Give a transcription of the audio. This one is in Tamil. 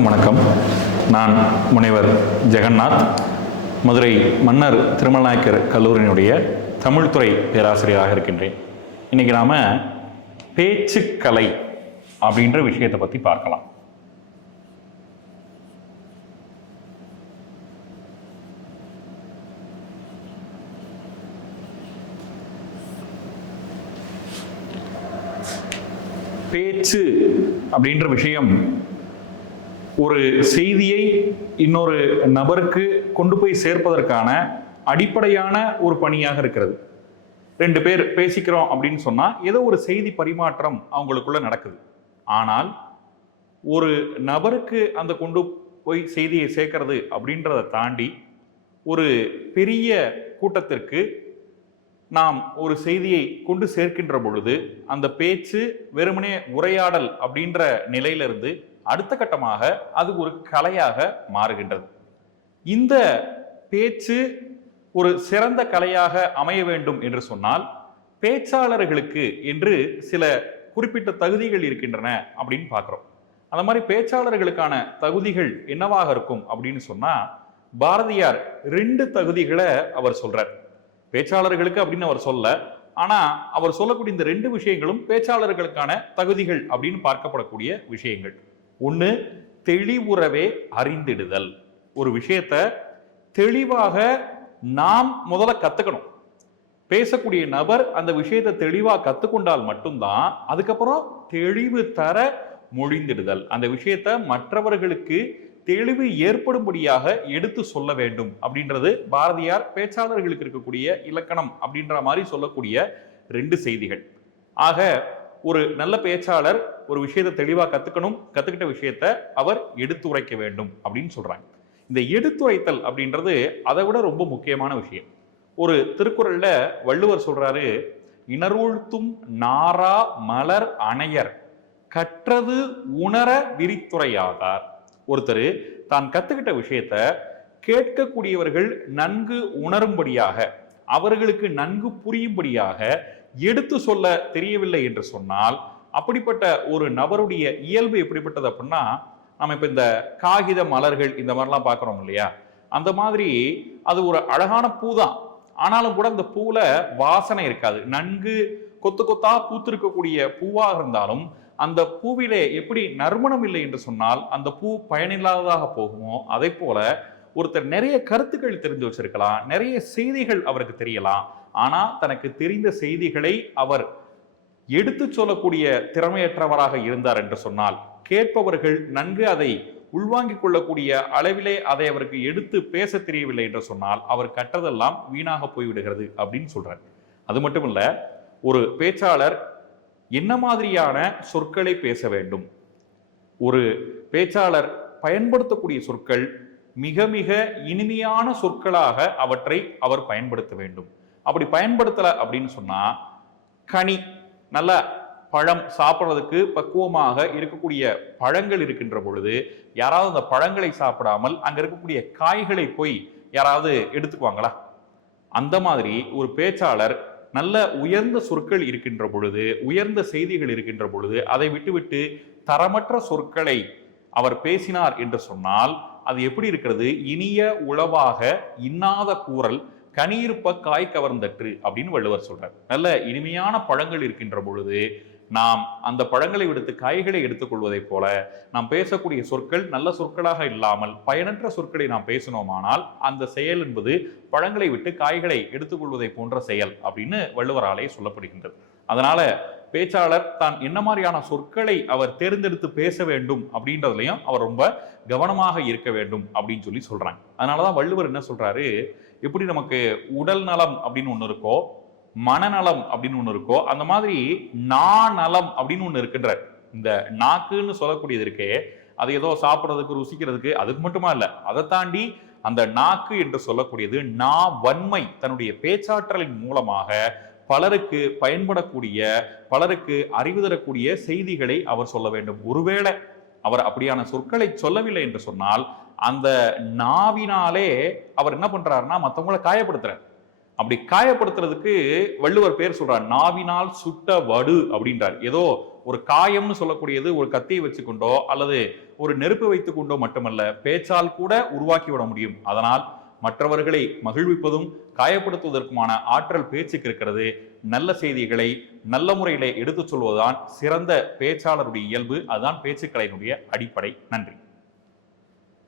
அனைவருக்கும் வணக்கம். நான் முனைவர் ஜெகநாத். மதுரை மன்னர் திருமலநாயக்கர் கல்லூரியினுடைய தமிழ்துறை பேராசிரியராக இருக்கின்றேன். இன்றைக்கி நாம் பேச்சுக்கலை அப்படின்ற விஷயத்தை பற்றி பார்க்கலாம். பேச்சு அப்படின்ற விஷயம் ஒரு செய்தியை இன்னொரு நபருக்கு கொண்டு போய் சேர்ப்பதற்கான அடிப்படையான ஒரு பணியாக இருக்கிறது. ரெண்டு பேர் பேசிக்கிறோம் அப்படின்னு சொன்னால் ஏதோ ஒரு செய்தி பரிமாற்றம் அவங்களுக்குள்ள நடக்குது. ஆனால் ஒரு நபருக்கு அந்த கொண்டு போய் செய்தியை சேர்க்கறது அப்படின்றத தாண்டி ஒரு பெரிய கூட்டத்திற்கு நாம் ஒரு செய்தியை கொண்டு சேர்க்கின்ற பொழுது அந்த பேச்சு வெறுமனே உரையாடல் அப்படின்ற நிலையிலிருந்து அடுத்த கட்டமாக அது ஒரு கலையாக மாறுகின்றது. இந்த பேச்சு ஒரு சிறந்த கலையாக அமைய வேண்டும் என்று சொன்னால் பேச்சாளர்களுக்கு என்று சில குறிப்பிட்ட தகுதிகள் இருக்கின்றன அப்படின்னு பார்க்குறோம். அந்த மாதிரி பேச்சாளர்களுக்கான தகுதிகள் என்னவாக இருக்கும் அப்படின்னு சொன்னால் பாரதியார் ரெண்டு தகுதிகளை அவர் சொல்கிறார் பேச்சாளர்களுக்கு அப்படின்னு அவர் சொல்ல ஆனால் அவர் சொல்லக்கூடிய இந்த ரெண்டு விஷயங்களும் பேச்சாளர்களுக்கான தகுதிகள் அப்படின்னு பார்க்கப்படக்கூடிய விஷயங்கள். ஒன்று தெளிவுறவே அறிந்திடுதல். ஒரு விஷயத்த தெளிவாக நாம் முதல்ல கற்றுக்கணும் பேசக்கூடிய நபர் அந்த விஷயத்தை தெளிவாக கற்றுக்கொண்டால் மட்டும்தான் அதுக்கப்புறம் தெளிவு தர மொழிந்திடுதல். அந்த விஷயத்த மற்றவர்களுக்கு தெளிவு ஏற்படும்படியாக எடுத்து சொல்ல வேண்டும் அப்படின்றது பாரதியார் பேச்சாளர்களுக்கு இருக்கக்கூடிய இலக்கணம் அப்படின்ற மாதிரி சொல்லக்கூடிய ரெண்டு செய்திகள். ஆக ஒரு நல்ல பேச்சாளர் ஒரு விஷயத்தை தெளிவா கத்துக்கணும் கத்துக்கிட்ட விஷயத்த அவர் எடுத்துரைக்க வேண்டும் அப்படின்னு சொல்றாங்க. இந்த எடுத்துரைத்தல் அப்படின்றது அதை விட ரொம்ப முக்கியமான விஷயம். ஒரு திருக்குறள்ல வள்ளுவர் சொல்றாரு இணர்வுழ்த்தும் நாரா மலர் அணையர் கற்றது உணர விரித்துரையாதார். ஒருத்தர் தான் கத்துக்கிட்ட விஷயத்த கேட்கக்கூடியவர்கள் நன்கு உணரும்படியாக அவர்களுக்கு நன்கு புரியும்படியாக எடுத்து சொல்ல தெரியவில்லை என்று சொன்னால் அப்படிப்பட்ட ஒரு நபருடைய இயல்பு எப்படிப்பட்டது அப்படின்னா நம்ம இப்ப இந்த காகித மலர்கள் இந்த மாதிரிலாம் பார்க்குறோம் இல்லையா? அந்த மாதிரி அது ஒரு அழகான பூ தான். ஆனாலும் கூட அந்த பூவில் வாசனை இருக்காது. நன்கு கொத்து கொத்தா பூத்திருக்கக்கூடிய பூவாக இருந்தாலும் அந்த பூவிலே எப்படி நறுமணம் இல்லை என்று சொன்னால் அந்த பூ பயனில்லாததாக போகுமோ அதே போல ஒருத்தர் நிறைய கருத்துக்கள் தெரிஞ்சு வச்சிருக்கலாம் நிறைய செய்திகள் அவருக்கு தெரியலாம். ஆனால் தனக்கு தெரிந்த செய்திகளை அவர் எடுத்து சொல்லக்கூடிய திறமையற்றவராக இருந்தார் என்று சொன்னால் கேட்பவர்கள் நன்கு அதை உள்வாங்கிக் கொள்ளக்கூடிய அளவிலே அதை அவருக்கு எடுத்து பேச தெரியவில்லை என்று சொன்னால் அவர் கற்றதெல்லாம் வீணாக போய்விடுகிறது அப்படின்னு சொல்றார். அது மட்டும் இல்லை ஒரு பேச்சாளர் என்ன மாதிரியான சொற்களை பேச வேண்டும்? ஒரு பேச்சாளர் பயன்படுத்தக்கூடிய சொற்கள் மிக மிக இனிமையான சொற்களாக அவற்றை அவர் பயன்படுத்த வேண்டும். அப்படி பயன்படுத்தலை அப்படின்னு சொன்னால் கனி நல்ல பழம் சாப்பிட்றதுக்கு பக்குவமாக இருக்கக்கூடிய பழங்கள் இருக்கின்ற பொழுது யாராவது அந்த பழங்களை சாப்பிடாமல் அங்கே இருக்கக்கூடிய காய்களை போய் யாராவது எடுத்துக்குவாங்களா? அந்த மாதிரி ஒரு பேச்சாளர் நல்ல உயர்ந்த சொற்கள் இருக்கின்ற பொழுது உயர்ந்த செய்திகள் இருக்கின்ற பொழுது அதை விட்டுவிட்டு தரமற்ற சொற்களை அவர் பேசினார் என்று சொன்னால் அது எப்படி இருக்கிறது? இனிய உளவாக இன்னாத கூறல் கனியிருப்ப காய் கவர்ந்தற்று அப்படின்னு வள்ளுவர் சொல்றார். நல்ல இனிமையான பழங்கள் இருக்கின்ற பொழுது நாம் அந்த பழங்களை விடுத்து காய்களை எடுத்துக்கொள்வதைப் போல நாம் பேசக்கூடிய சொற்கள் நல்ல சொற்களாக இல்லாமல் பயனற்ற சொற்களை நாம் பேசினோமானால் அந்த செயல் என்பது பழங்களை விட்டு காய்களை எடுத்துக்கொள்வதை போன்ற செயல் அப்படின்னு வள்ளுவராலே சொல்லப்படுகின்றது. அதனால பேச்சாளர் தான் என்ன மாதிரியான சொற்களை அவர் தேர்ந்தெடுத்து பேச வேண்டும் அப்படின்றதுலையும் அவர் ரொம்ப கவனமாக இருக்க வேண்டும் அப்படின்னு சொல்லி சொல்றாங்க. அதனாலதான் வள்ளுவர் என்ன சொல்றாரு? எப்படி நமக்கு உடல் நலம் அப்படின்னு ஒன்று இருக்கோ மனநலம் அப்படின்னு ஒன்று இருக்கோ அந்த மாதிரி நாநலம் அப்படின்னு ஒன்று இருக்கின்ற இந்த நாக்குன்னு சொல்லக்கூடியது இருக்கே அது ஏதோ சாப்பிட்றதுக்கு ருசிக்கிறதுக்கு அதுக்கு மட்டுமா இல்லை அதை தாண்டி அந்த நாக்கு என்று சொல்லக்கூடியது நா வன்மை தன்னுடைய பேச்சாற்றலின் மூலமாக பலருக்கு பயன்படக்கூடிய பலருக்கு அறிவு தரக்கூடிய செய்திகளை அவர் சொல்ல வேண்டும். ஒருவேளை அவர் அப்படியான சொற்களை சொல்லவில்லை என்று சொன்னால் அந்த நாவினாலே அவர் என்ன பண்றாருன்னா மற்றவங்களை காயப்படுத்துறாரு. அப்படி காயப்படுத்துறதுக்கு வள்ளுவர் பேர் சொல்றார் நாவினால் சுட்ட வடு அப்படின்றார். ஏதோ ஒரு காயம்னு சொல்லக்கூடியது ஒரு கத்தியை வச்சுக்கொண்டோ அல்லது ஒரு நெருப்பு வைத்துக் கொண்டோ மட்டுமல்ல பேச்சால் கூட உருவாக்கி விட முடியும். அதனால் மற்றவர்களை மகிழ்விப்பதும் காயப்படுத்துவதற்குமான ஆற்றல் பேச்சுக்கு இருக்கிறது. நல்ல செய்திகளை நல்ல முறையிலே எடுத்துச் சொல்வதுதான் சிறந்த பேச்சாளருடைய இயல்பு. அதுதான் பேச்சுக்கலையினுடைய அடிப்படை. நன்றி.